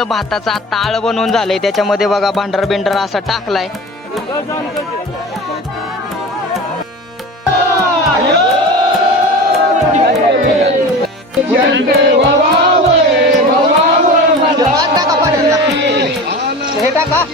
मित्रांनो भाताचा ताळ बनवून झालंय. त्याच्यामध्ये बघा भांडर बिंडर असा टाकलाय. हे टाका.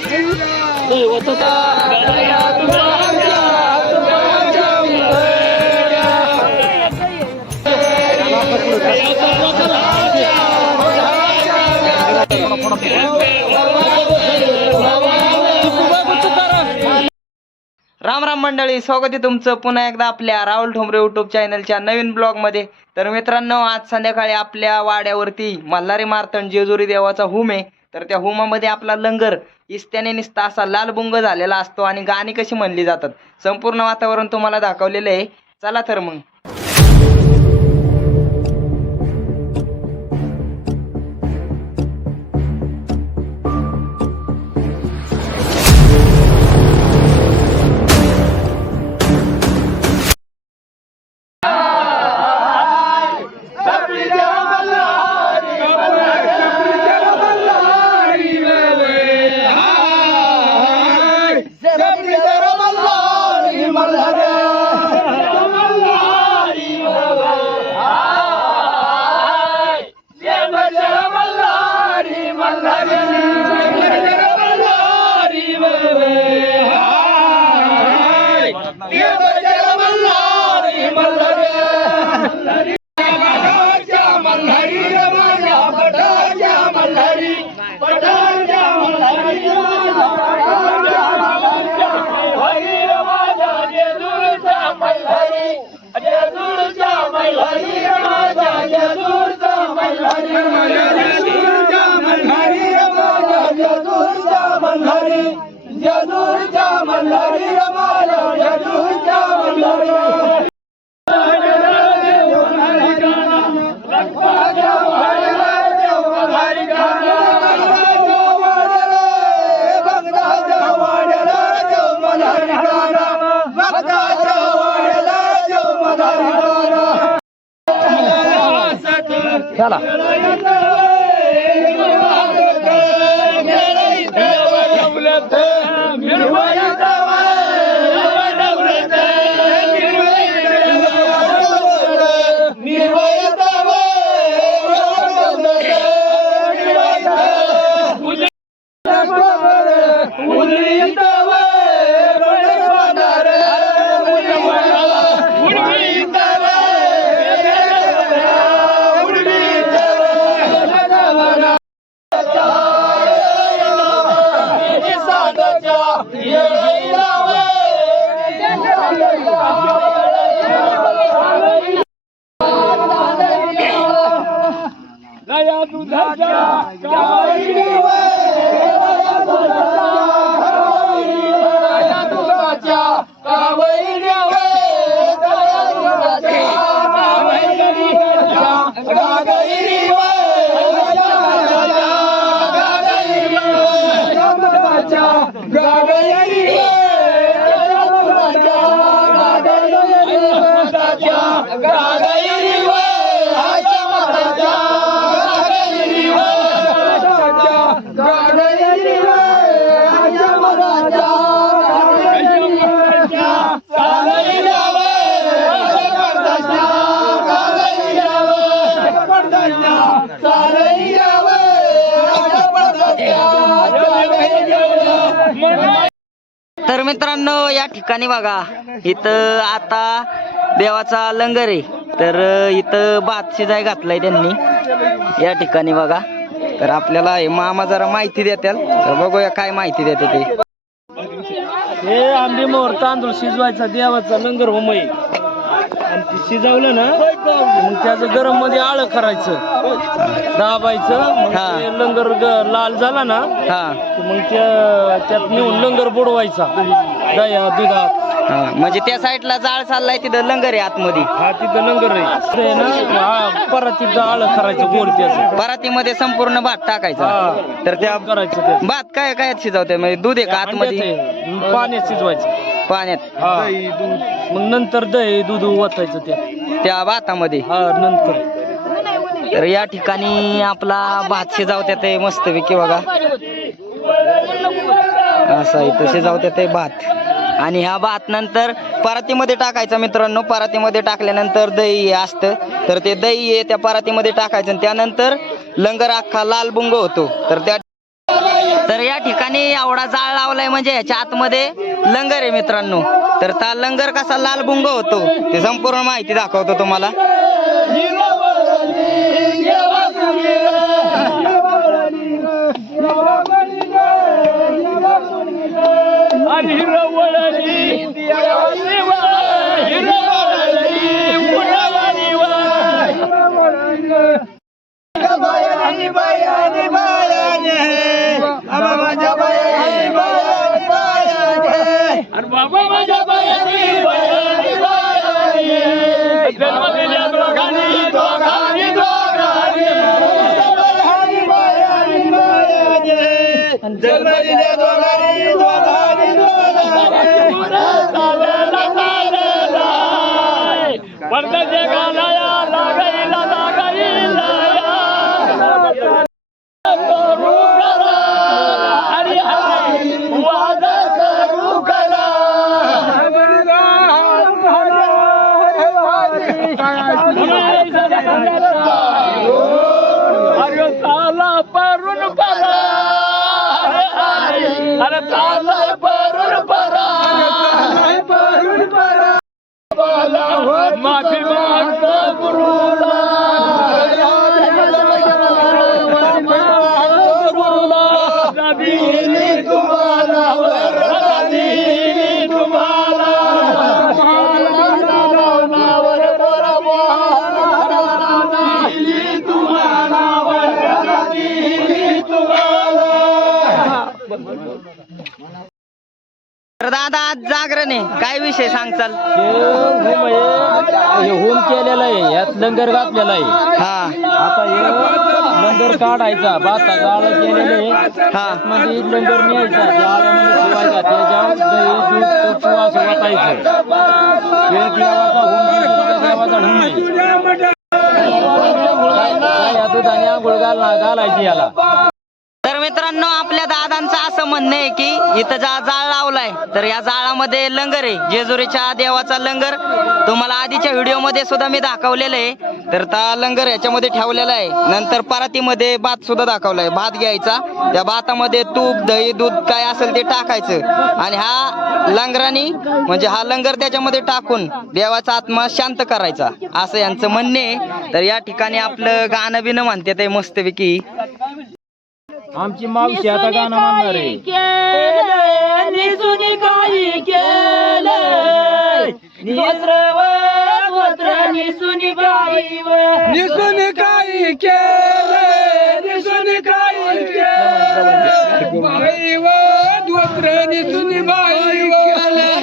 राम राम मंडळी स्वागत आहे तुमचं पुन्हा एकदा आपल्या राहुल ठोंबरे युट्यूब चॅनलच्या नवीन ब्लॉगमध्ये तर मित्रांनो आज संध्याकाळी आपल्या वाड्यावरती मल्हारी मार्तंड जेजुरी देवाचा हुम आहे. तर त्या हुमामध्ये आपला लंगर इस्त्याने निसता असा लालबुंग झालेला असतो आणि गाणी कशी म्हणली जातात. संपूर्ण वातावरण तुम्हाला दाखवलेलं आहे. चला तर मग. चला. तर मित्रांनो या ठिकाणी बघा इथं आता देवाचा लंगर आहे. तर इथं भात शिजाय घातलाय त्यांनी. या ठिकाणी बघा. तर आपल्याला हे मामा जरा माहिती देत्याल. तर बघूया काय माहिती देते ते. हे आंबे मोहर तांदूळ शिजवायचा देवाचा लंगर होमय. आणि ते शिजवलं ना मग त्याचं गरममध्ये आळ करायचं. दाबायचं मग हा. ते लंगर ग- लाल झाला ना हा. की मग त्या त्यात नेऊन लंगर बुडवायचा. दया दुधात हा म्हणजे त्या साईडला जाळ चाललाय तिथं लंगर आहे आतमध्ये. हा तिथं लंगर आहे. ते ना हा, परत तिथं आळ करायचं गोल त्याचं. परातीमध्ये संपूर्ण भात टाकायचा. हा. तर त्या करायचं ते भात काय काय शिजवते म्हणजे दूध आहे का आतमध्ये? आहे. पाण्यात शिजवायचं. पाण्यात. हा. मग नंतर दही दूध ओतायचं त्या त्या भातामध्ये? हा नंतर. तर या ठिकाणी आपला भात शिजावत्यात आहे मस्तपैकी बघा. असं आहे तसे जावत्यात आहे भात. आणि ह्या भात नंतर परातीमध्ये टाकायचं मित्रांनो. परातीमध्ये टाकल्यानंतर दही असतं. तर ते दही आहे त्या परातीमध्ये टाकायचं. आणि त्यानंतर लंगर अख्खा लाल बुंग होतो. तर त्या तर या ठिकाणी एवढा जाळ लावलाय म्हणजे याच्या आतमध्ये लंगर आहे मित्रांनो. तर त्या लंगर कसा लाल बुंग होतो ते संपूर्ण माहिती दाखवतो तुम्हाला. अरे अरे चाला परून परा. माफी मागतो गुरुला. तर दादा आज जागरण आहे. काय विषय सांगचाल हे होम केलेलं आहे. यात लंगर घातलेला आहे. हा. आता हे लंगर काढायचा. भाता गाळ केलेले आहे. हा. मध्ये लंगर न्यायचा. त्या आळ्यामध्ये शिवायचा. त्याच्यावर दही दूध तूप वास वाटायचं हे देवाचा होम देवाचा होम आहे या दुधाने आंघोळ घाल घालायची याला? मित्रांनो आपल्या दादांचं असं म्हणणं आहे की इथं जा जाळ लावलाय तर या जाळामध्ये लंगर आहे. जेजुरीच्या देवाचा लंगर. तुम्हाला आधीच्या व्हिडिओमध्ये सुद्धा मी दाखवलेलं आहे. तर त्या लंगर याच्यामध्ये ठेवलेला आहे. नंतर परातीमध्ये भात सुद्धा दाखवलाय. भात घ्यायचा. त्या भातामध्ये तूप दही दूध काय असेल ते टाकायचं. आणि हा लंगरानी म्हणजे हा लंगर त्याच्यामध्ये टाकून देवाचा आत्मा शांत करायचा. असं यांचं म्हणणे आहे. तर या ठिकाणी आपलं गाणं बिणं म्हणते ते मस्तपैकी. आमची मावशी आता गाणं म्हणणार आहे. निसून काही केलं निसून काही केलं बाई व धोत्र निसून बाई केलं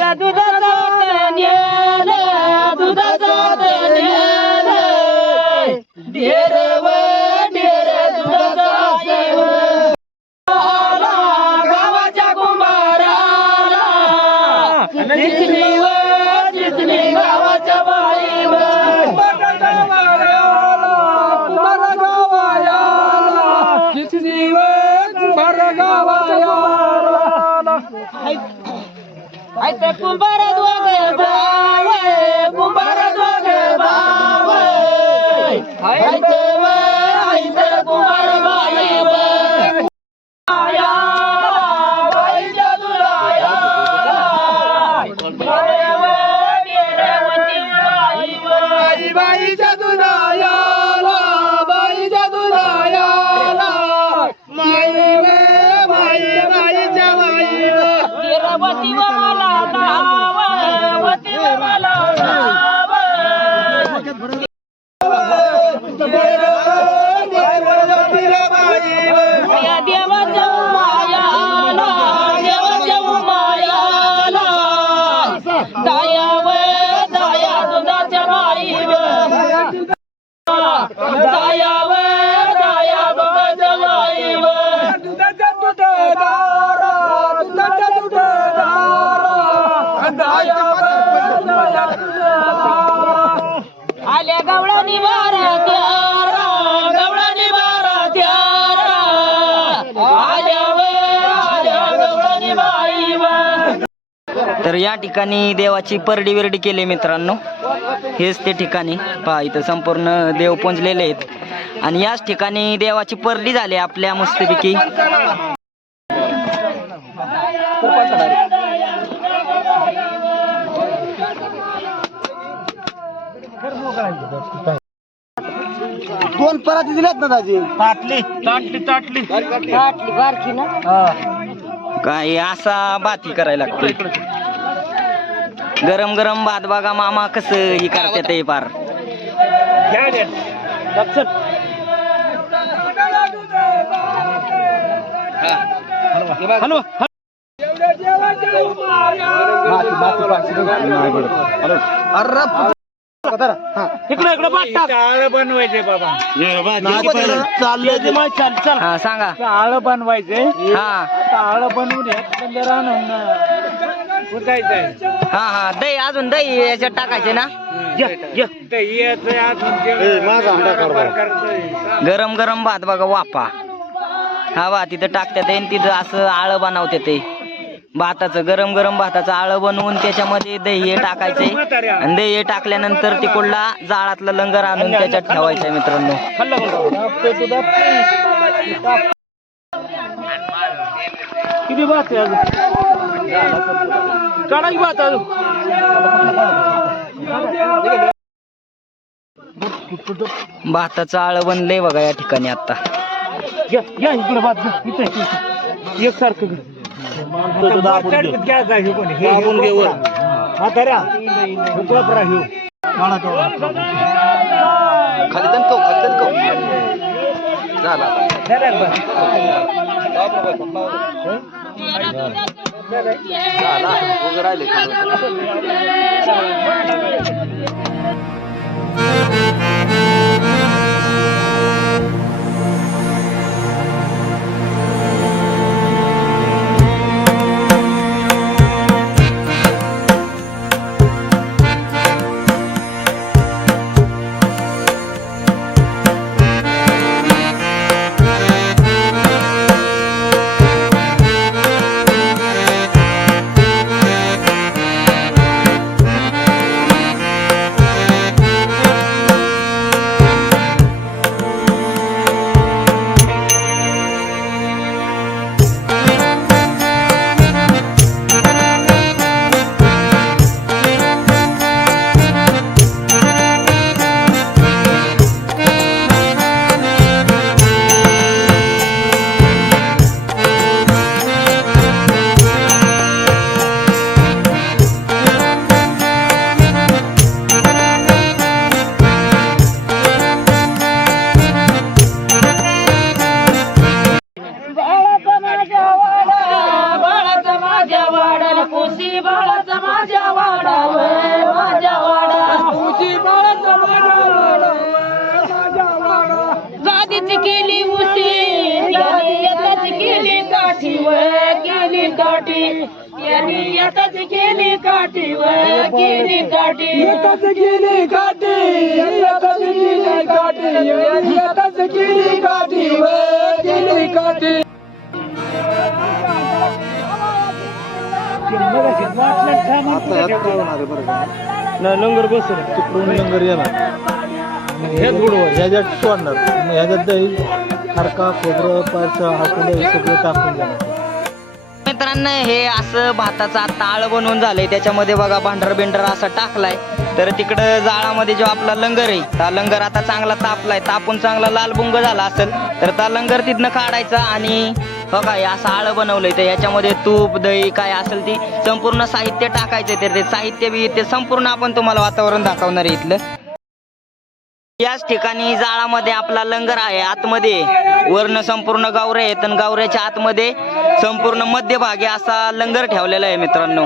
तर या ठिकाणी देवाची परडी विरडी केली मित्रांनो. हेच ते ठिकाणी. पहा इथं संपूर्ण देव पुंजलेले आहेत. आणि याच ठिकाणी देवाची परडी झाली आपल्या मस्तपैकी. दोन पराती दिल्यात ना दाजी? ताटली ताटली ताटली. ताटली बारकी ना? काय असा बाती करायला लागते गरम गरम भात बघा मामा कसं ही करतात हे पार. इकडे बनवायचे बाबा. चाललंय ते. माहिती चाल चाल हा सांगा. टाळ बनवायचे. हा. टाळ बनवून उठायचंय. हा हा. दही अजून दही याच्यात टाकायचे ना? गरम गरम भात बघा वापा हा भात तिथं टाकतात आणि तिथं असं आळं बनवते ते. भाताचं गरम गरम भाताचं आळं बनवून त्याच्यामध्ये दही टाकायचे. आणि दही टाकल्यानंतर तिकडला जाळातलं लंगर आणून त्याच्यात ठेवायचं मित्रांनो. किती भात आहे अजून? काढा की भात भाताचं आळं बनलंय बघा या ठिकाणी आता. घ्या घ्या इकडे भात घ्या. इथे इथे. एक सारखं दाबून घे वर म्हाताऱ्या उपळप राहील खाली दणको खाली दणको बाळाचा केली उशी यानी येताच केली काठी वय केली काठी. यानी येताच केली काठी वय केली काठी. येताच केली काठी येताच केली काठी. येताच केली काठी वय केली काठी. लंगर बसर तिकडून लंगर येणार बुडवर ह्याच्यात सोडणार. मग ह्याच्यात दही खारका खोबरं पारचं हाकून हे सगळं टाकून देणार. मित्रांनो हे असं भाताचं आता आळ बनवून झालंय. त्याच्यामध्ये बघा भांडर बिंडर असा टाकलाय. तर तिकडं जाळामध्ये जो आपला लंगर आहे त्या लंगर आता चांगला तापलाय. तापून चांगला लाल बुंग झाला असेल तर त्या लंगर तिथनं काढायचा आणि बघा हे असं आळं बनवलंय. तर याच्यामध्ये तूप दही काय असेल ती संपूर्ण साहित्य टाकायचं तर ते साहित्य बी ते संपूर्ण आपण तुम्हाला वातावरण दाखवणार आहे इथलं. याच ठिकाणी जाळामध्ये आपला लंगर आहे आतमध्ये. वर्ण संपूर्ण गावरे आहेत आणि गावऱ्याच्या आतमध्ये संपूर्ण मध्यभागी असा लंगर ठेवलेला आहे मित्रांनो.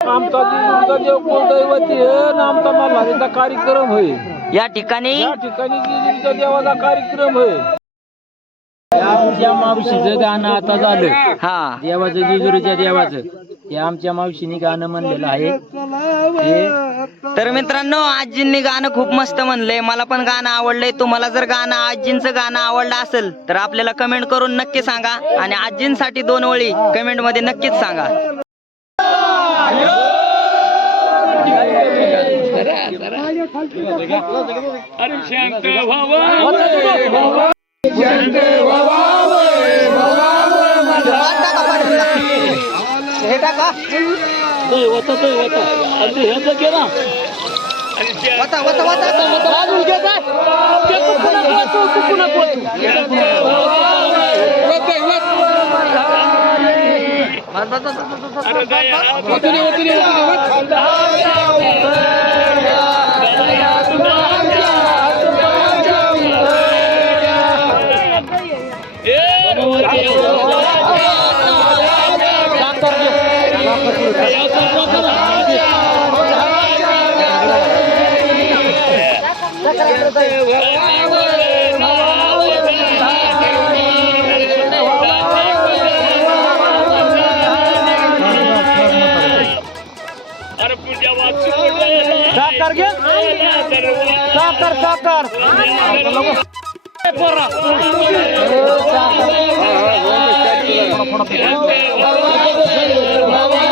आमचा दुर्गा देव कुलदैवती आहे आणि आमचा मल्हारीचा कार्यक्रम होईल या ठिकाणी या ठिकाणी देवाचा कार्यक्रम होईल आमच्या मावशीचं गाणं आता झालं. हा. देवाचं जेजुरीच्या देवाचं. हे आमच्या मावशीने गाणं म्हणलेलं आहे. हे तर मित्रांनो आजींनी गाणं खूप मस्त म्हणलंय. मला पण गाणं आवडलंय. तुम्हाला जर गाणं आजींचं गाणं आवडलं असेल तर आपल्याला कमेंट करून नक्की सांगा. आणि आजींसाठी दोन ओळी कमेंटमध्ये नक्कीच सांगा. साखर घे साखर साखर आता येळकट येळकट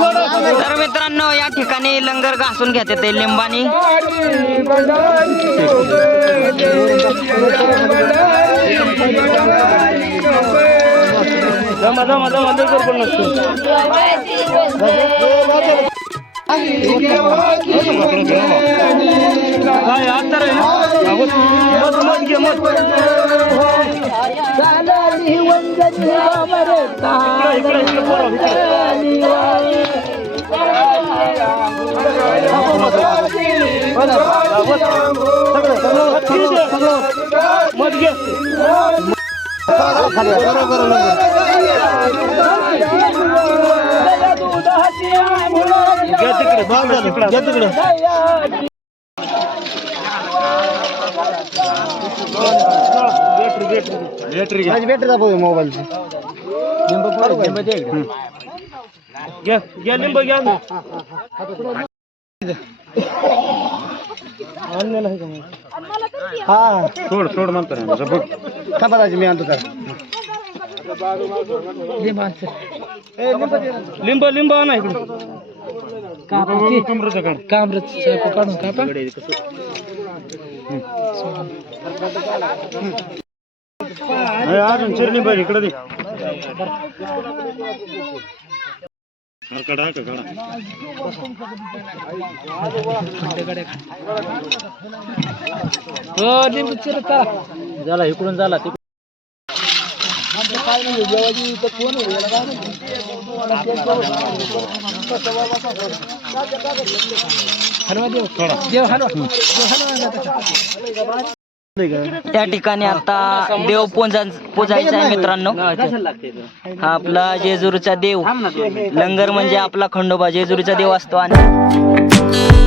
तर मित्रांनो या ठिकाणी लंगर घासून घेते ते लिंबानी जमा जमा जमा लवकर पण नसतो काय आता रे मत हा. सगळं, सगळं. मत घे घ्या. लिंब घ्या. मग? सोड सोड म्हणतो बघ. मी आणतो तर लिंब लिंब आणा इकडे. अजून चिरणी बघ इकडे दे हो लिंबू चिरत. झाला इकडून झाला त्या ठिकाणी आता देव पूजा पूजायचा आहे मित्रांनो. हा आपला जेजुरीचा देव. लंगर म्हणजे आपला खंडोबा. जेजुरीचा देव असतो आणि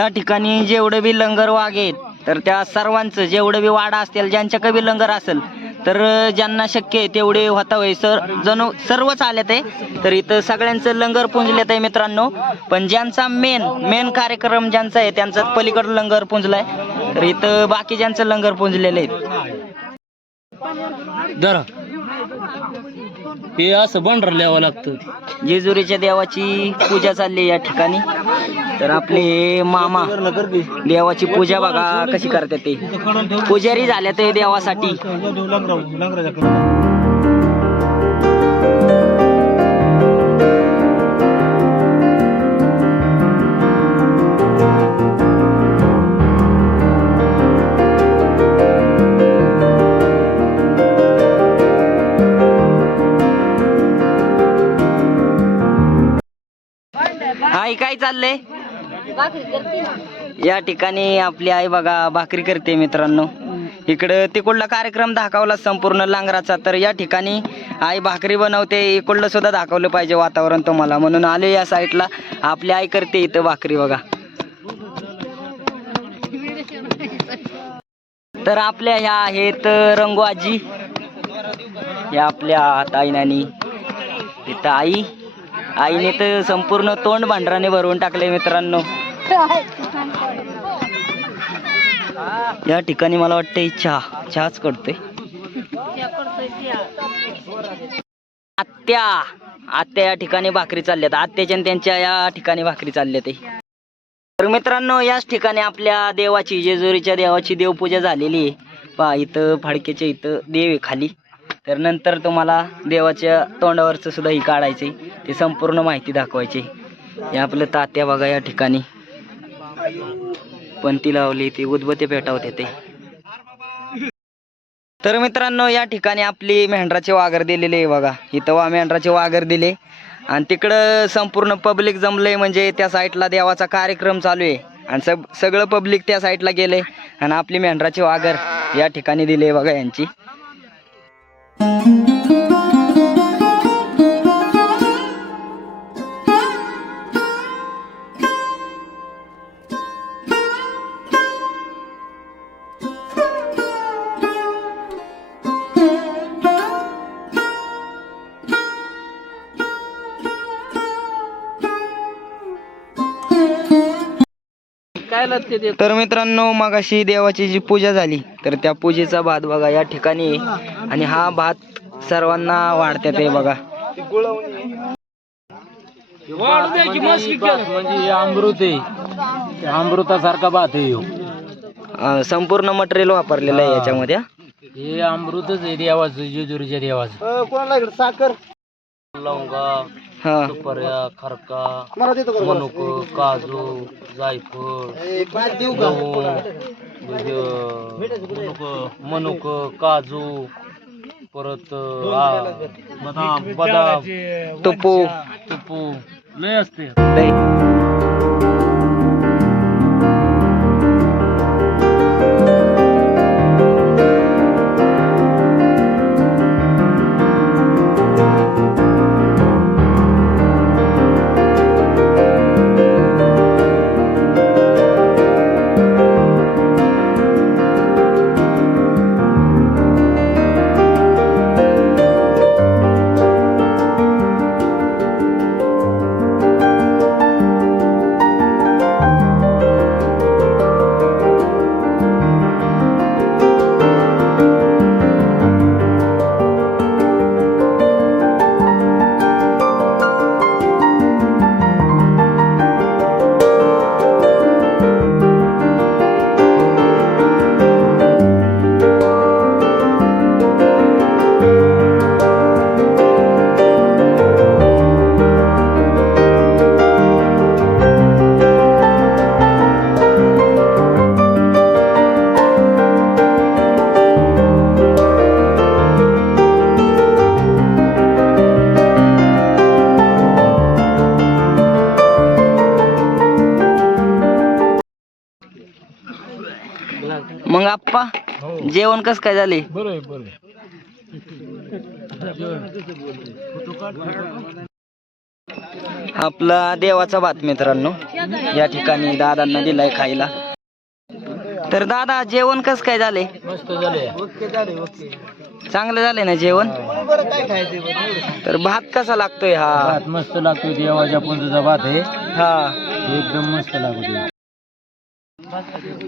या ठिकाणी जेवढे बी लंगर वाघ आहेत तर त्या सर्वांचं जेवढे बी वाडा असतील ज्यांच्या बी लंगर असेल तर ज्यांना शक्य आहे तेवढे होता होय. सर जणू सर्वच आले ते. तर इथं सगळ्यांचं लंगर पुंजलेत आहे मित्रांनो. पण ज्यांचा मेन मेन कार्यक्रम ज्यांचा आहे त्यांचा पलीकडं लंगर पुंजलाय. तर इथं बाकी ज्यांचं लंगर पुंजलेलं आहे. हे असं बंडर लिहावं लागतं. जेजुरीच्या देवाची पूजा चालली या ठिकाणी. तर आपले मामा देवाची पूजा बघा कशी करतात ते. पुजारी झाल्या ते देवासाठी. आई काय चाललंय? या ठिकाणी आपली आई बघा भाकरी करते मित्रांनो. इकडं तिकडला कार्यक्रम दाखवला संपूर्ण लांगराचा. तर या ठिकाणी आई भाकरी बनवते इकडलं सुद्धा दाखवलं पाहिजे वातावरण तुम्हाला. म्हणून आले या साईडला. आपली आई करते इथं भाकरी बघा. तर आपल्या ह्या आहेत रंगू आजी या आपल्या ताई नानी इथं आई. आईने तर संपूर्ण तोंड भांडराने भरवून टाकले मित्रांनो. या ठिकाणी मला वाटतं चहा चहाच करतोय. आत्या आत्या या ठिकाणी भाकरी चालल्यात. आत्याच्या त्यांच्या या ठिकाणी भाकरी चालल्या ते तर मित्रांनो याच ठिकाणी आपल्या देवाची जेजुरीच्या देवाची देवपूजा झालेली आहे. पहा इथं फाडकेच्या इथं देव आहे खाली. तर नंतर तुम्हाला देवाच्या तोंडावरचं सुद्धा ही काढायची. ते संपूर्ण माहिती दाखवायची. हे आपलं तात्या बघा या ठिकाणी. पंती लावली ती उद्बते पेटावत ते तर मित्रांनो या ठिकाणी आपली मेंढराचे वागर दिलेले आहे बघा. इथं वा मेंढराचे वागर दिले. आणि तिकडं संपूर्ण पब्लिक जमलंय म्हणजे त्या साईडला देवाचा कार्यक्रम चालू आहे. आणि सग सगळं पब्लिक त्या साईडला गेले आणि आपली मेंढराचे वागर या ठिकाणी दिले बघा यांची. तर मित्रांनो मगाशी देवाची जी पूजा झाली तर त्या पूजेचा भात बघा या ठिकाणी आहे. आणि हा भात सर्वांना वाढत्यात आहे बघा. म्हणजे हे अमृत आहे अमृतासारखा भात आहे ह्यो. अं, संपूर्ण मटेरियल वापरलेलं आहे याच्यामध्ये हा. हे अमृतच आहे देवाचं जेजुरीच्या देवाचं कोणाला इकडे साखर लवंगा हा. सुपाऱ्या खरका मनुक काजू जायफळ लवंग मनुक मनुक काजू परत आ, बदाम बदाम तुपू तुपू लय असते. दही आप्पा जेवण कस काय झाले? आपला देवाचा भात मित्रांनो या ठिकाणी दादांना दिलाय खायला. तर दादा जेवण कस काय झाले? मस्त झाले. चांगलं झालंय ना जेवण? तर भात कसा लागतोय हा? भात मस्त लागतो देवाच्या पुंजचा भात आहे. हा. एकदम मस्त लागतो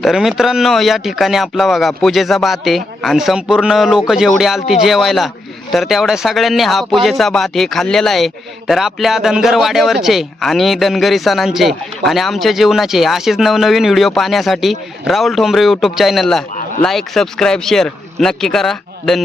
तर मित्रांनो या ठिकाणी आपला बघा पूजेचा भात आहे आणि संपूर्ण लोक जेवढी आलती जेवायला तर तेवढ्या सगळ्यांनी हा पूजेचा भात हे खाल्लेला आहे. तर आपल्या धनगर वाड्यावरचे आणि धनगरी सणांचे आणि आमच्या जीवनाचे असेच नवनवीन व्हिडिओ पाहण्यासाठी राहुल ठोंबरे यूट्यूब चॅनलला लाईक सबस्क्राईब शेअर नक्की करा.